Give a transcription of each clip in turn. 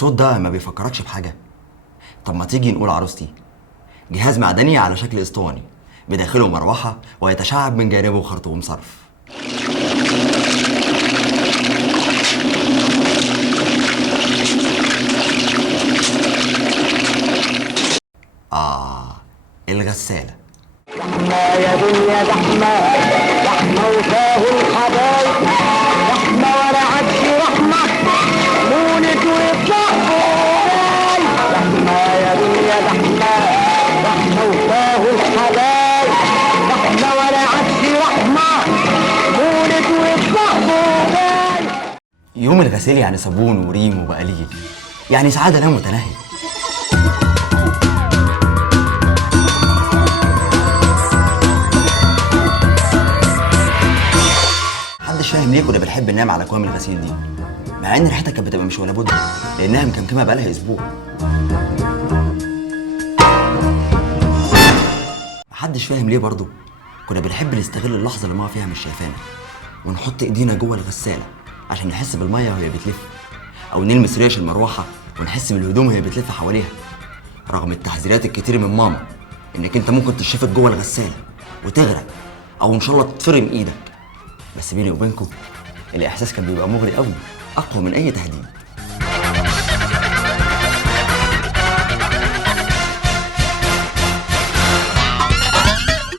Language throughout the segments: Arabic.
الصوت ده ما بيفكركش بحاجه؟ طب ما تيجي نقول عروستي. جهاز معدني على شكل اسطواني بداخله مروحه ويتشعب من جانبه خرطوم صرف. الغساله. زحمة يا دنيا زحمة، زحمة وفاه الحبايب، زحمة ولا عادش رحمة، مولد ويطلع فوقاي. زحمة يا دنيا زحمة، زحمة وفاه الحبايب، زحمة ولا عادش رحمة، مولد ويطلع فوقاي. يوم الغسيل يعني صابون وريم وبقليل، يعني سعاده لا متناهيه. محدش فاهم ليه كنا بنحب ننام على اكوام الغسيل دي، مع ان ريحتها كانت بتبقى مش ولا بد، لانها مكمكمه بقالها اسبوع. محدش فاهم ليه برضه كنا بنحب نستغل اللحظه اللي ماما فيها مش شايفانا، ونحط ايدينا جوه الغساله عشان نحس بالميه وهي بتلف، او نلمس ريش المروحه ونحس بالهدوم وهي بتلف حواليها، رغم التحذيرات الكتير من ماما انك انت ممكن تشفط جوه الغساله وتغرق، او ان شاء الله تفرم ايدك. بس بيني وبينكم الاحساس كان بيبقى مغري قوي، اقوى من اي تهديد.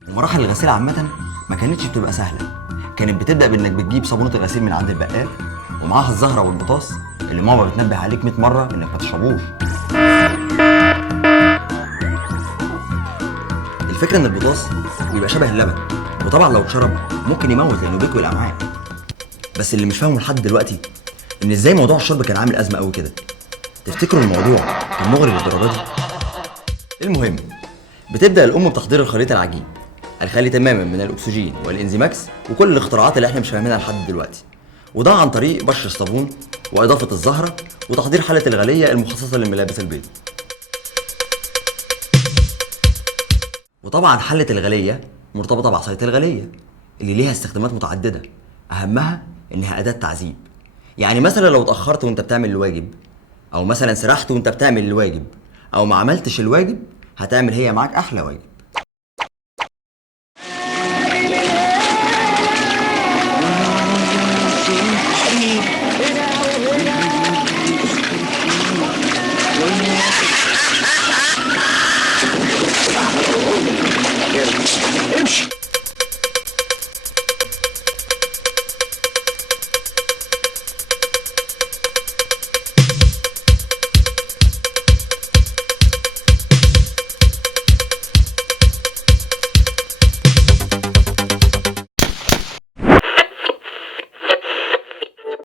ومراحل الغسيل عامه ما كانتش بتبقى سهله، كانت بتبدا بانك بتجيب صابونه الغسيل من عند البقال ومعاها الزهره والبطاس اللي ماما بتنبه عليك 100 مره انك ما تشربوش. الفكره ان البطاس بيبقى شبه اللبن، وطبعا لو اتشرب ممكن يموت لانه بيكوي الامعاء. بس اللي مش فاهمه لحد دلوقتي ان ازاي موضوع الشرب كان عامل ازمه قوي كده. تفتكروا الموضوع كان مغري للدرجه دي؟ المهم بتبدا الام بتحضير الخليط العجيب الخالي تماما من الاكسجين والانزيماكس وكل الاختراعات اللي احنا مش فاهمينها لحد دلوقتي، وده عن طريق بشر الصابون واضافه الزهره وتحضير حله الغليه المخصصه للملابس البيضاء. وطبعا حله الغليه مرتبطه بعصايه الغليه اللي ليها استخدامات متعدده، اهمها انها اداه تعذيب. يعني مثلا لو اتاخرت وانت بتعمل الواجب، او مثلا سرحت وانت بتعمل الواجب، او ما عملتش الواجب، هتعمل هي معاك احلى واجب.